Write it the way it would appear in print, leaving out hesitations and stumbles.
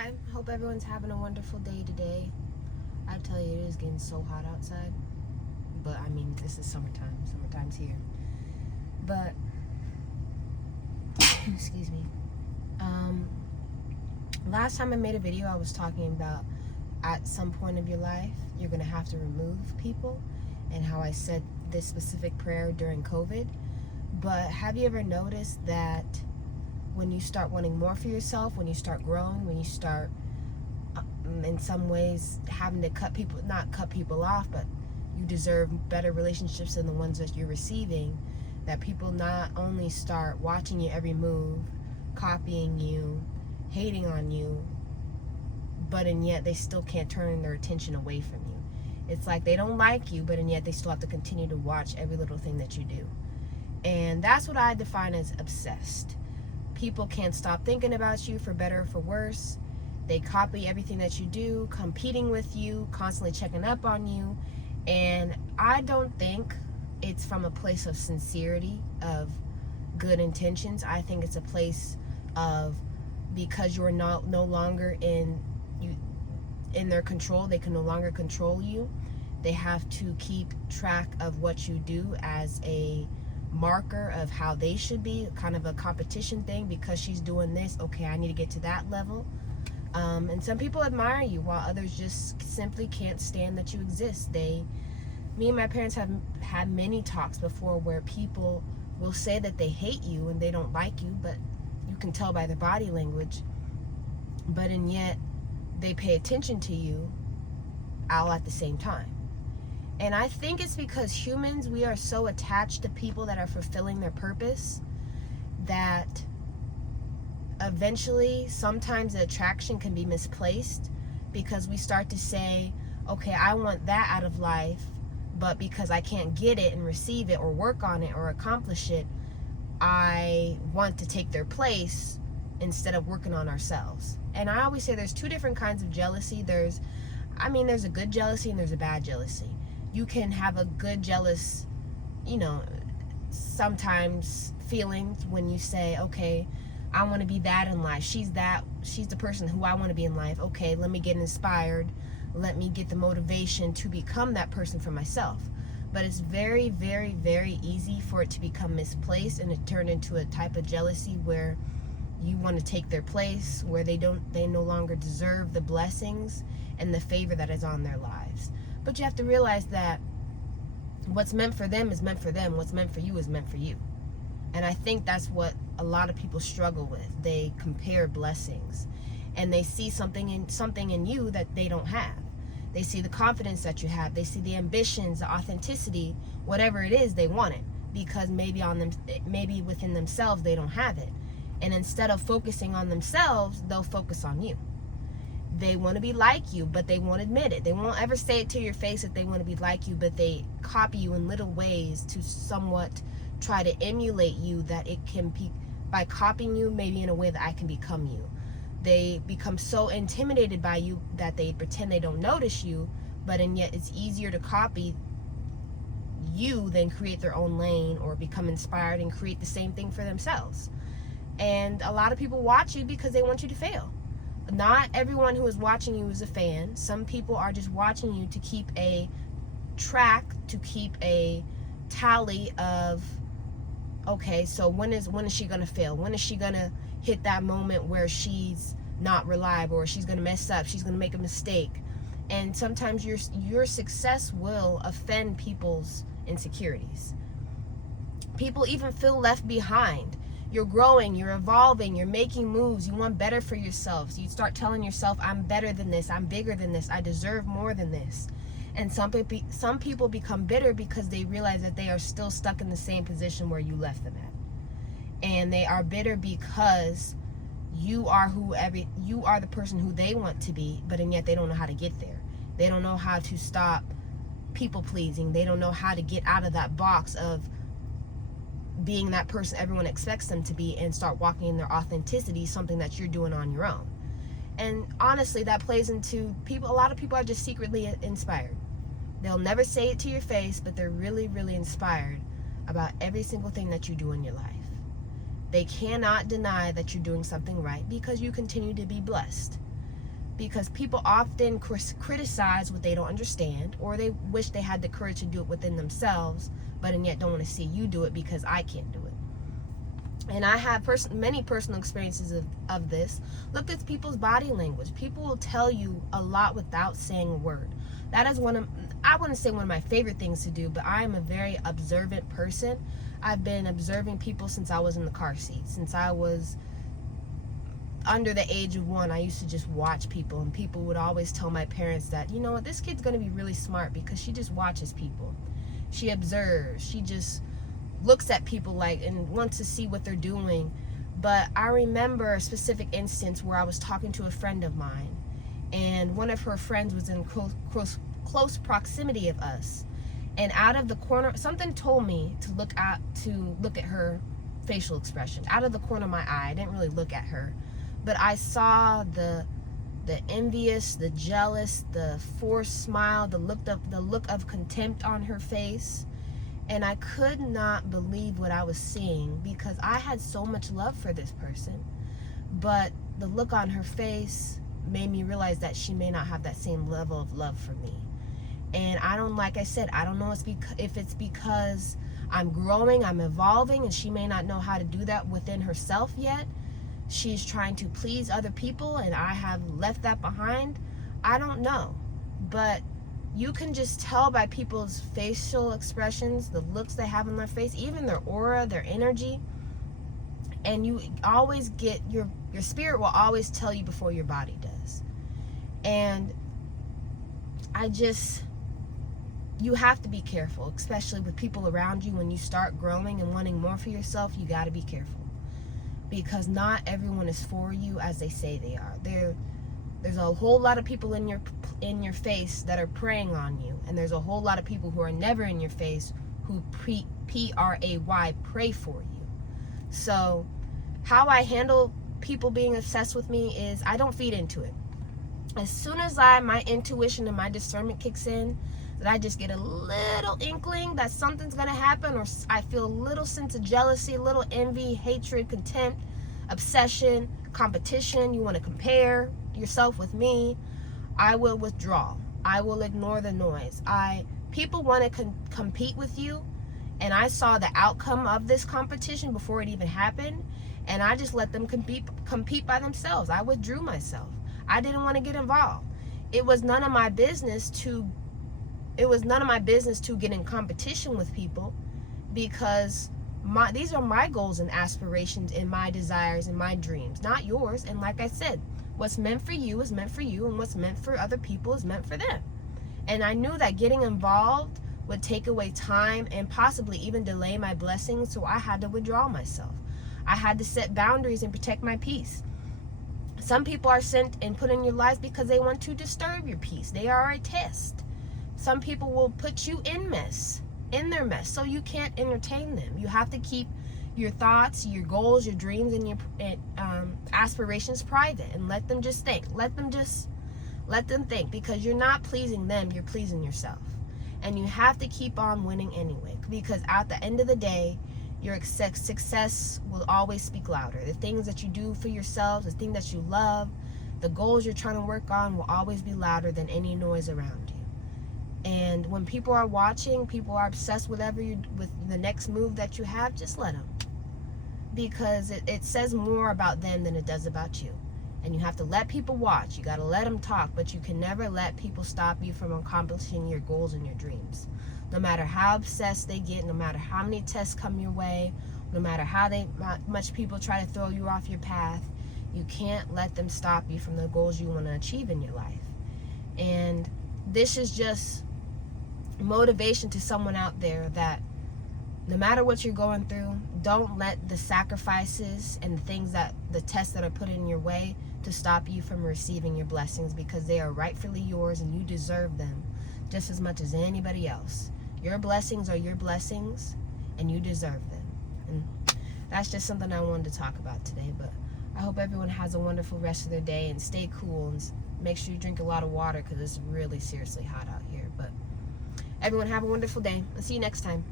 I hope everyone's having a wonderful day today. I tell you, it is getting so hot outside. But I mean, this is summertime. Summertime's here. But, excuse me. Um, Last time I made a video, I was talking about at some point of your life, you're going to have to remove people, and how I said this specific prayer during COVID. But have you ever noticed that when you start wanting more for yourself, when you start growing, when you start in some ways having to not cut people off, but you deserve better relationships than the ones that you're receiving, that people not only start watching your every move, copying you, hating on you, but and yet they still can't turn their attention away from you. It's like they don't like you, but and yet they still have to continue to watch every little thing that you do. And that's what I define as obsessed. People can't stop thinking about you, for better or for worse. They copy everything that you do, competing with you, constantly checking up on you. And I don't think it's from a place of sincerity, of good intentions. I think it's a place of, because you're no longer in their control, they can no longer control you. They have to keep track of what you do as a marker of how they should be, kind of a competition thing. Because she's doing this, okay, I need to get to that level. And some people admire you, while others just simply can't stand that you exist. Me and my parents have had many talks before where people will say that they hate you and they don't like you, but you can tell by their body language. But and yet they pay attention to you all at the same time. And I think it's because humans, we are so attached to people that are fulfilling their purpose that eventually sometimes the attraction can be misplaced, because we start to say, okay, I want that out of life, but because I can't get it and receive it or work on it or accomplish it, I want to take their place instead of working on ourselves. And I always say there's two different kinds of jealousy. There's a good jealousy and there's a bad jealousy. You can have a good jealous, sometimes feelings when you say, okay, I want to be that in life. She's the person who I want to be in life. Okay, let me get inspired. Let me get the motivation to become that person for myself. But it's very, very, very easy for it to become misplaced and it turn into a type of jealousy where you want to take their place, where they no longer deserve the blessings and the favor that is on their lives. But you have to realize that what's meant for them is meant for them. What's meant for you is meant for you. And I think that's what a lot of people struggle with. They compare blessings, and they see something in you that they don't have. They see the confidence that you have. They see the ambitions, the authenticity, whatever it is, they want it, because maybe within themselves they don't have it. And instead of focusing on themselves, they'll focus on you. They want to be like you, but they won't admit it. They won't ever say it to your face that they want to be like you, but they copy you in little ways to somewhat try to emulate you, that it can be by copying you, maybe in a way that I can become you. They become so intimidated by you that they pretend they don't notice you, but and yet it's easier to copy you than create their own lane or become inspired and create the same thing for themselves. And a lot of people watch you because they want you to fail. Not everyone who is watching you is a fan. Some people are just watching you to keep a track, to keep a tally of, okay, so when is she gonna fail? When is she gonna hit that moment where she's not reliable, or she's gonna mess up, she's gonna make a mistake? And sometimes your success will offend people's insecurities. People even feel left behind. You're growing, you're evolving, you're making moves, you want better for yourself. So you start telling yourself, I'm better than this, I'm bigger than this, I deserve more than this. And some people become bitter because they realize that they are still stuck in the same position where you left them at. And they are bitter because you are the person who they want to be, but and yet they don't know how to get there. They don't know how to stop people pleasing. They don't know how to get out of that box of being that person everyone expects them to be and start walking in their authenticity, something that you're doing on your own. And honestly, that plays into people. A lot of people are just secretly inspired. They'll never say it to your face, but they're really, really inspired about every single thing that you do in your life. They cannot deny that you're doing something right because you continue to be blessed. because people often criticize what they don't understand, or they wish they had the courage to do it within themselves, but and yet don't want to see you do it because I can't do it. And I have many personal experiences of this. Look at people's body language. People will tell you a lot without saying a word. That is I wouldn't say one of my favorite things to do, but I am a very observant person. I've been observing people since I was in the car seat. Since I was under the age of 1, I used to just watch people, and people would always tell my parents that, you know what, this kid's going to be really smart because she just watches people. She observes. She just looks at people and wants to see what they're doing. But I remember a specific instance where I was talking to a friend of mine, and one of her friends was in close proximity of us, and out of the corner, something told me to look at her facial expression. Out of the corner of my eye, I didn't really look at her, but I saw the envious, the jealous, the forced smile, the look of contempt on her face. And I could not believe what I was seeing, because I had so much love for this person. But the look on her face made me realize that she may not have that same level of love for me. And like I said, I don't know if it's because I'm growing, I'm evolving, and she may not know how to do that within herself yet. She's trying to please other people, and I have left that behind. I don't know. But you can just tell by people's facial expressions, the looks they have on their face, even their aura, their energy. And you always get, your spirit will always tell you before your body does. And you have to be careful, especially with people around you. When you start growing and wanting more for yourself, you got to be careful, because not everyone is for you as they say they are. There's a whole lot of people in your face that are preying on you, and there's a whole lot of people who are never in your face who pray for you. So how I handle people being obsessed with me is I don't feed into it. As soon as my intuition and my discernment kicks in, that I just get a little inkling that something's gonna happen, or I feel a little sense of jealousy, a little envy, hatred, contempt, obsession, competition, you want to compare yourself with me, I will withdraw. I will ignore the noise. People want to compete with you, and I saw the outcome of this competition before it even happened, and I just let them compete by themselves. I withdrew myself. I didn't want to get involved. It was none of my business to get in competition with people, because these are my goals and aspirations and my desires and my dreams, not yours. And like I said, what's meant for you is meant for you, and what's meant for other people is meant for them. And I knew that getting involved would take away time and possibly even delay my blessings, so I had to withdraw myself. I had to set boundaries and protect my peace. Some people are sent and put in your life because they want to disturb your peace. They are a test. Some people will put you in their mess, so you can't entertain them. You have to keep your thoughts, your goals, your dreams, and your aspirations private, and let them just think. Let them think, because you're not pleasing them, you're pleasing yourself. And you have to keep on winning anyway, because at the end of the day, your success will always speak louder. The things that you do for yourselves, the things that you love, the goals you're trying to work on will always be louder than any noise around you. And when people are watching, people are obsessed with the next move that you have, just let them. Because it says more about them than it does about you. And you have to let people watch. You got to let them talk, but you can never let people stop you from accomplishing your goals and your dreams. No matter how obsessed they get, no matter how many tests come your way, no matter how much people try to throw you off your path, you can't let them stop you from the goals you want to achieve in your life. And this is just motivation to someone out there that no matter what you're going through, don't let the sacrifices and the tests that are put in your way to stop you from receiving your blessings, because they are rightfully yours and you deserve them just as much as anybody else. Your blessings are your blessings and you deserve them. And that's just something I wanted to talk about today. But I hope everyone has a wonderful rest of their day, and stay cool, and make sure you drink a lot of water, because it's really seriously hot out here. But everyone have a wonderful day. I'll see you next time.